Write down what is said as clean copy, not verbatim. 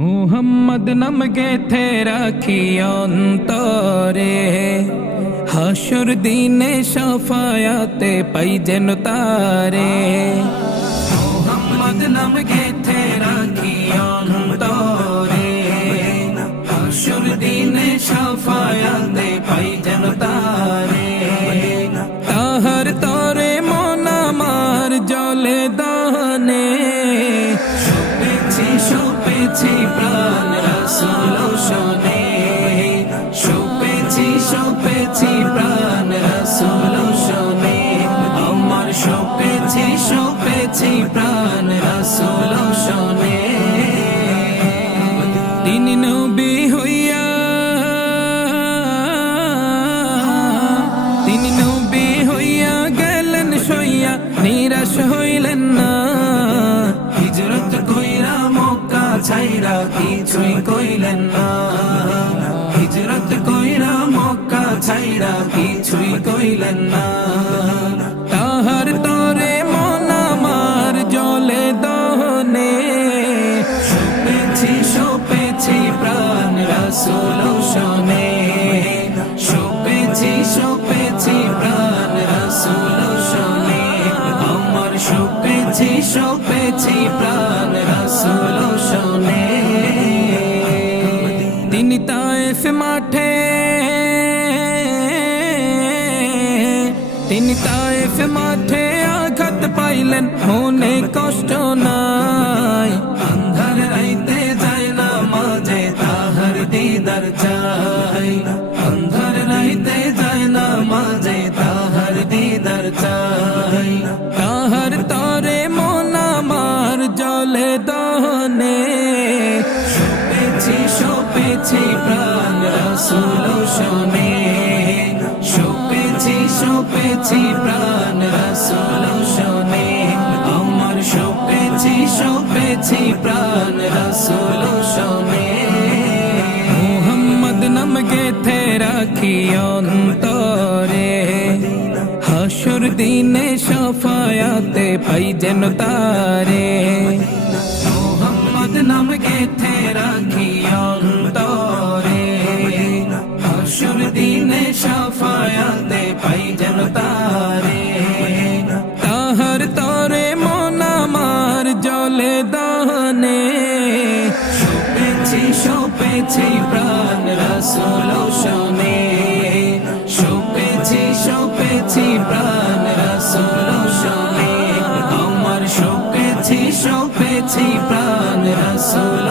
মুহাম্মদ নাম গেথে রাখি অন্তরে, হাসুর দিনে শাফায়াতে পাই যেন তারে। মুহাম্মদ নাম গেথে রাখি অন্তরে, হাসুর দিনে শাফায়াতে পাই যেন তারে। তাহার তরে মন আমার জলে দহনে, শোপেছি প্রাণ রাসূল শোনে, শোপেছি প্রাণ রাসূল শোনে, আমার শোপেছি প্রাণ রাসূল শোনে। তিনি নবী হইয়া, তিনি নবী হইয়া গেলেন সইয়া, নিরাশ হইলেন না। হিজরত কইরা মক্কা ছাইরা কিছুই কইলেন না, হিজরত কইরা মক্কা ছাইরা কিছুই কইলেন না। তাহার তরে মন আমার জলে দহনে, শোপেছি প্রাণ রাসূল শোনে, শোপেছি প্রাণ রাসূল শোনে, আমার শোপেছি প্রাণ রাসূল শোনে। তিনি তায়েফ মাঠে, তিনি তায়েফ মাঠে আঘাত পাইলেন, মনে কষ্ট নাই। আন্ধার রাইতে যায় না মাঝে তাহার দিদার চাই, আন্ধার রাইতে যায় না মাঝে তাহার দিদার চাই। তাহার তরে মন আমার জলে দহনে, শোপেছি প্রাণ রাসূল শোনে, শোপেছি প্রাণ রাসূল শোনে, আমার শোপেছি প্রাণ রাসূল শোনে। মুহাম্মদ নাম গেথে রাখি অন্তরে, হাসুর দিনে শাফায়াতে পাই যেন তারে। মুহাম্মদ নাম গেথে রাখি অন্তরে, হাসুর দিনে শাফায়াতে পাই যেন তারে। তাহার তরে মন আমার জলে দহনে, শোপেছি প্রাণ রাসূল শোনে, শোপেছি প্রাণ রাসূল শোনে, আমার শোপেছি প্রাণ রাসূল